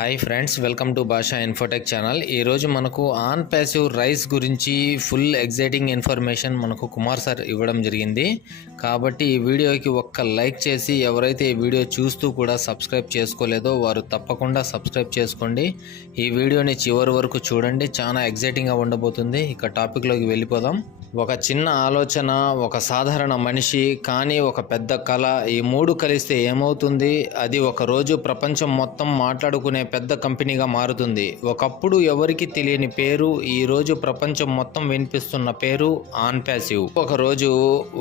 Hi friends, welcome to భాషా Infotech channel. ఈరోజు మనకు ఆన్ ప్యాసివ్ రైస్ గురించి ఫుల్ ఎగ్జైటింగ్ ఇన్ఫర్మేషన్ మనకు కుమార్ సార్ ఇవ్వడం జరిగింది. కాబట్టి ఈ వీడియోకి ఒక్క లైక్ చేసి ఎవరైతే ఈ వీడియో చూస్తూ కూడా సబ్స్క్రైబ్ చేసుకోలేదో వారు తప్పకుండా సబ్స్క్రైబ్ చేసుకోండి. ఈ వీడియోని చివరి వరకు చూడండి, చాలా ఎగ్జైటింగ్గా ఉండబోతుంది. ఇక టాపిక్లోకి వెళ్ళిపోదాం. ఒక చిన్న ఆలోచన, ఒక సాధారణ మనిషి, కానీ ఒక పెద్ద కళ, ఈ మూడు కలిస్తే ఏమవుతుంది? అది ఒక రోజు ప్రపంచం మొత్తం మాట్లాడుకునే పెద్ద కంపెనీగా మారుతుంది. ఒకప్పుడు ఎవరికి తెలియని పేరు ఈ రోజు ప్రపంచం మొత్తం వినిపిస్తున్న పేరు ఆన్ ప్యాసివ్. ఒక రోజు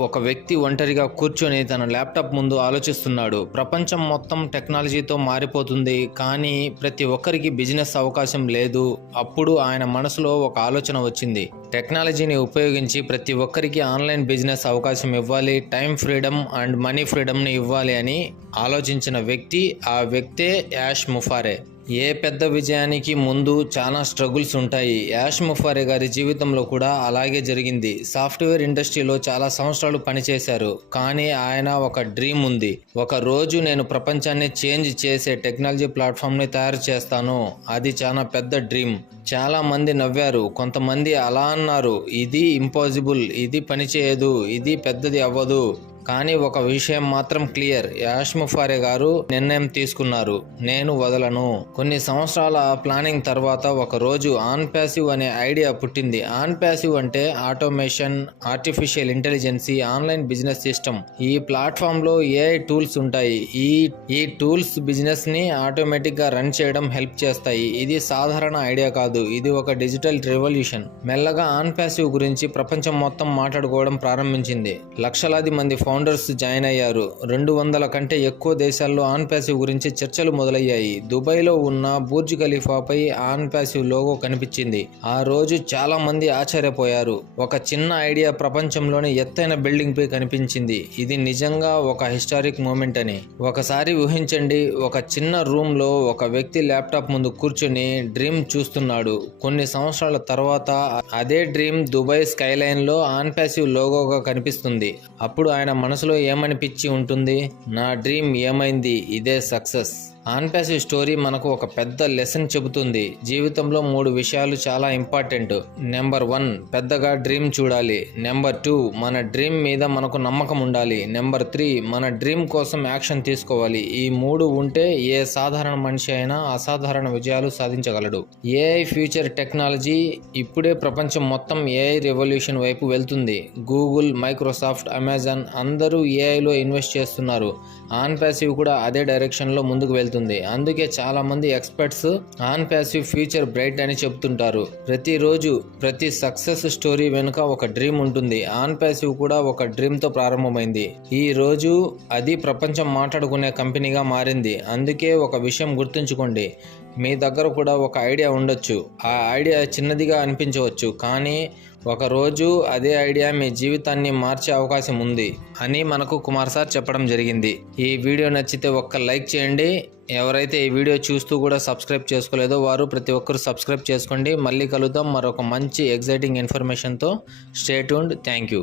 ఒక వ్యక్తి ఒంటరిగా కూర్చొని తన ల్యాప్టాప్ ముందు ఆలోచిస్తున్నాడు. ప్రపంచం మొత్తం టెక్నాలజీతో మారిపోతుంది, కానీ ప్రతి ఒక్కరికి బిజినెస్ అవకాశం లేదు. అప్పుడు ఆయన మనసులో ఒక ఆలోచన వచ్చింది. టెక్నాలజీని ఉపయోగించి ప్రతి ఒక్కరికి ఆన్లైన్ బిజినెస్ అవకాశం ఇవ్వాలి, టైం ఫ్రీడమ్ అండ్ మనీ ఫ్రీడమ్ని ఇవ్వాలి అని ఆలోచించిన వ్యక్తి, ఆ వ్యక్తే యాష్ ముఫారే. ఏ పెద్ద విజయానికి ముందు చాలా స్ట్రగుల్స్ ఉంటాయి. యాష్ ముఫారే గారి జీవితంలో కూడా అలాగే జరిగింది. సాఫ్ట్వేర్ ఇండస్ట్రీలో చాలా సంవత్సరాలు పనిచేశారు, కానీ ఆయన ఒక డ్రీమ్ ఉంది. ఒక రోజు నేను ప్రపంచాన్ని చేంజ్ చేసే టెక్నాలజీ ప్లాట్ఫామ్ని తయారు చేస్తాను. అది చాలా పెద్ద డ్రీమ్. చాలా మంది నవ్వారు, కొంతమంది అలా అన్నారు, ఇది ఇంపాసిబుల్, ఇది పనిచేయదు, ఇది పెద్దది అవ్వదు. కానీ ఒక విషయం మాత్రం క్లియర్, యాష్ ముఫారే గారు నిర్ణయం తీసుకున్నారు, నేను వదలను. కొన్ని సంవత్సరాల ప్లానింగ్ తర్వాత ఒక రోజు ఆన్ ప్యాసివ్ అనే ఐడియా పుట్టింది. ఆన్ ప్యాసివ్ అంటే automation, artificial intelligence, online business system. ఈ ప్లాట్ఫామ్ లో ఏఐ టూల్స్ ఉంటాయి. ఈ టూల్స్ బిజినెస్ ని ఆటోమేటిక్ గా రన్ చేయడం హెల్ప్ చేస్తాయి. ఇది సాధారణ ఐడియా కాదు, ఇది ఒక డిజిటల్ రెవల్యూషన్. మెల్లగా ఆన్ ప్యాసివ్ గురించి ప్రపంచం మొత్తం మాట్లాడుకోవడం ప్రారంభించింది. లక్షలాది మంది ఫౌండర్స్ జాయిన్ అయ్యారు. 200 కంటే ఎక్కువ దేశాల్లో ఆన్ ప్యాసివ్ గురించి చర్చలు మొదలయ్యాయి. దుబాయ్లో ఉన్న బుర్జ్ ఖలీఫాపై ఆన్ ప్యాసివ్ లోగో కనిపించింది. ఆ రోజు చాలా మంది ఆశ్చర్యపోయారు. ఒక చిన్న ఐడియా ప్రపంచంలోని ఎత్తైన బిల్డింగ్ పై కనిపించింది. ఇది నిజంగా ఒక హిస్టారిక్ మూమెంట్ అని. ఒకసారి ఊహించండి, ఒక చిన్న రూమ్ లో ఒక వ్యక్తి ల్యాప్టాప్ ముందు కూర్చొని డ్రీమ్ చూస్తున్నాడు. కొన్ని సంవత్సరాల తర్వాత అదే డ్రీమ్ దుబాయ్ స్కైలైన్ లో ఆన్ ప్యాసివ్ లోగోగా కనిపిస్తుంది. అప్పుడు ఆయన మనసులో ఏమనిపించి ఉంటుంది? నా డ్రీమ్ ఏమైంది? ఇదే సక్సెస్. ఆన్ ప్యాసివ్ స్టోరీ మనకు ఒక పెద్ద లెసన్ చెబుతుంది. జీవితంలో 3 విషయాలు చాలా ఇంపార్టెంట్. నెంబర్ 1, పెద్దగా డ్రీమ్ చూడాలి. నెంబర్ 2, మన డ్రీమ్ మీద మనకు నమ్మకం ఉండాలి. నెంబర్ 3, మన డ్రీమ్ కోసం యాక్షన్ తీసుకోవాలి. ఈ 3 ఉంటే ఏ సాధారణ మనిషి అయినా అసాధారణ విజయాలు సాధించగలడు. AI future technology. ఇప్పుడే ప్రపంచం మొత్తం ఏఐ రెవల్యూషన్ వైపు వెళ్తుంది. గూగుల్, మైక్రోసాఫ్ట్, అమెజాన్ అందరూ ఏఐలో ఇన్వెస్ట్ చేస్తున్నారు. ఆన్ ప్యాసివ్ కూడా అదే డైరెక్షన్ లో ముందుకు వెళ్తుంది. అందుకే చాలా మంది experts on passive future bright అని చెబుతుంటారు. ప్రతిరోజు ప్రతి సక్సెస్ స్టోరీ వెనుక ఒక డ్రీమ్ ఉంటుంది. ఆన్ ప్యాసివ్ కూడా ఒక డ్రీమ్ తో ప్రారంభమైంది. ఈ రోజు అది ప్రపంచం మాట్లాడుకునే కంపెనీగా మారింది. అందుకే ఒక విషయం గుర్తుంచుకోండి, మీ దగ్గర కూడా ఒక ఐడియా ఉండొచ్చు. ఆ ఐడియా చిన్నదిగా అనిపించవచ్చు, కానీ ఒక రోజు అదే ఐడియా మీ జీవితాన్ని మార్చే అవకాశం ఉంది అని మనకు కుమార్ సార్ చెప్పడం జరిగింది. ఈ వీడియో నచ్చితే ఒక్క లైక్ చేయండి. ఎవరైతే ఈ వీడియో చూస్తూ కూడా సబ్స్క్రైబ్ చేసుకోలేదో వారు ప్రతి ఒక్కరు సబ్స్క్రైబ్ చేసుకోండి. మళ్ళీ కలుద్దాం మరొక మంచి ఎగ్జైటింగ్ ఇన్ఫర్మేషన్తో. Stay tuned. Thank you.